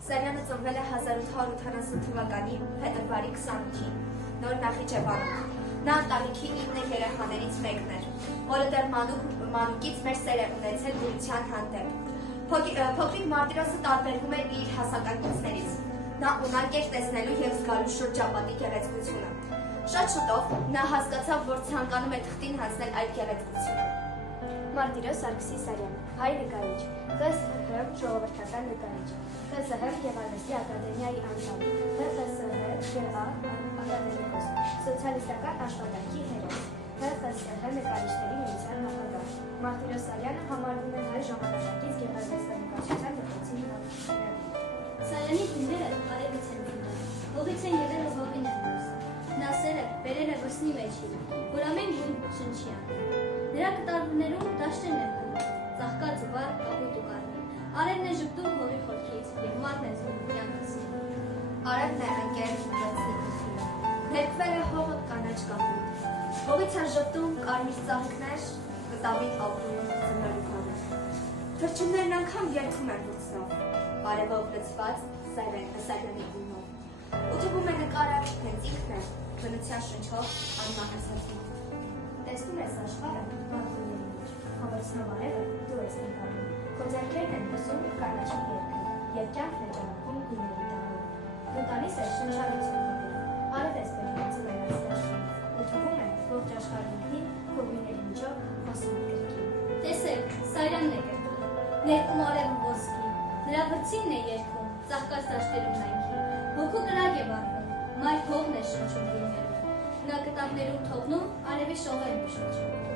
Սարյանը ծնվել է 1880 թվականի փետրվարի 28-ին, Նոր Նախիջևանում։ Նա ընտանիքի 9 երեխաներից մեկն էր, որը դեռ մանուկից մեր սեր է ունեցել գոյության հանդեպ։ Փոքրիկ Մարտիրոսը տարբերվում էր իր հասակակիցներից։ Նա ունակ էր տեսնելու և զգալու շրջապատի գեղեցկությունը։ Շատ շուտով նա հասկացավ, որ ցանկանում է թղթին հանձնել այդ գեղեցկությունը։ Մարտիրոս Սարգսի Սարյանը, հայ նկարիչ, ԽՍՀ ժողովրդական նկարիչ, ԽՍՀ Գեղարվեստի ակադեմիայի անդամ, ՀԽՍՀ ԳԱ ակադեմիկոս, սոցիալիստական աշխատանքի հերոս, ՀԽՍՀ նկարիչների միության նախագահ։ Մարտիրոս Սարյանը համարվում է հայ ժամանակակից գեղարվեստանկարչության դպրոցի հիմնադիր։ Սարյանի գույները արևից են գնում, հողից են եղել ու հողին են դուրս։ Նա սերը բերել է վսնի մեջին, որ ամեն գույն շնչի անում։ Նրա կտավներում դաշտերն են փնում, ծաղկած ու վառ կապույտ ու կարմիր, արևն է ժպտում հողի խորքից և մարդ է զգում կյանքս։ Արևն է ընկել վեցի գլխին, ներկվել է հողը կանաչ կապույտ, հողից են ժպտում կարմիր ծաղիկներ, կտավի ապրում ձմեռուկանը։ Թռչուններն անգամ երգում են լուսնով, արևով լցված Սարյանի գույնով, ու թվում է նկարը հենց ինքն է, բնության շնչով անմահացածին։ Տեսնում ես աշխարհը վաղուների մեջ, համեցնով արևը դու ես նկարում, քո ձեռքերն են լսում կանաչի երգը, և կյանքն է ճանաչում գույների տանով։ Դու տալիս ես շնչառություն հողին, արև ես բերում ձվեր աստաշտին, ու թվում է ողջ աշխարհին քո գույների միջով խոսում է կրկին։ Տեսեք, Սարյանն է կրկին, ներկում արևը ոսկի, նրա վրձինն է երգում, ծաղկած դաշտերում նայքի, հոգու կրակ է վառվում, մայր հողն է շնչում գույներում, նա կտավներում թողնում արևի շողերն ու շնչում։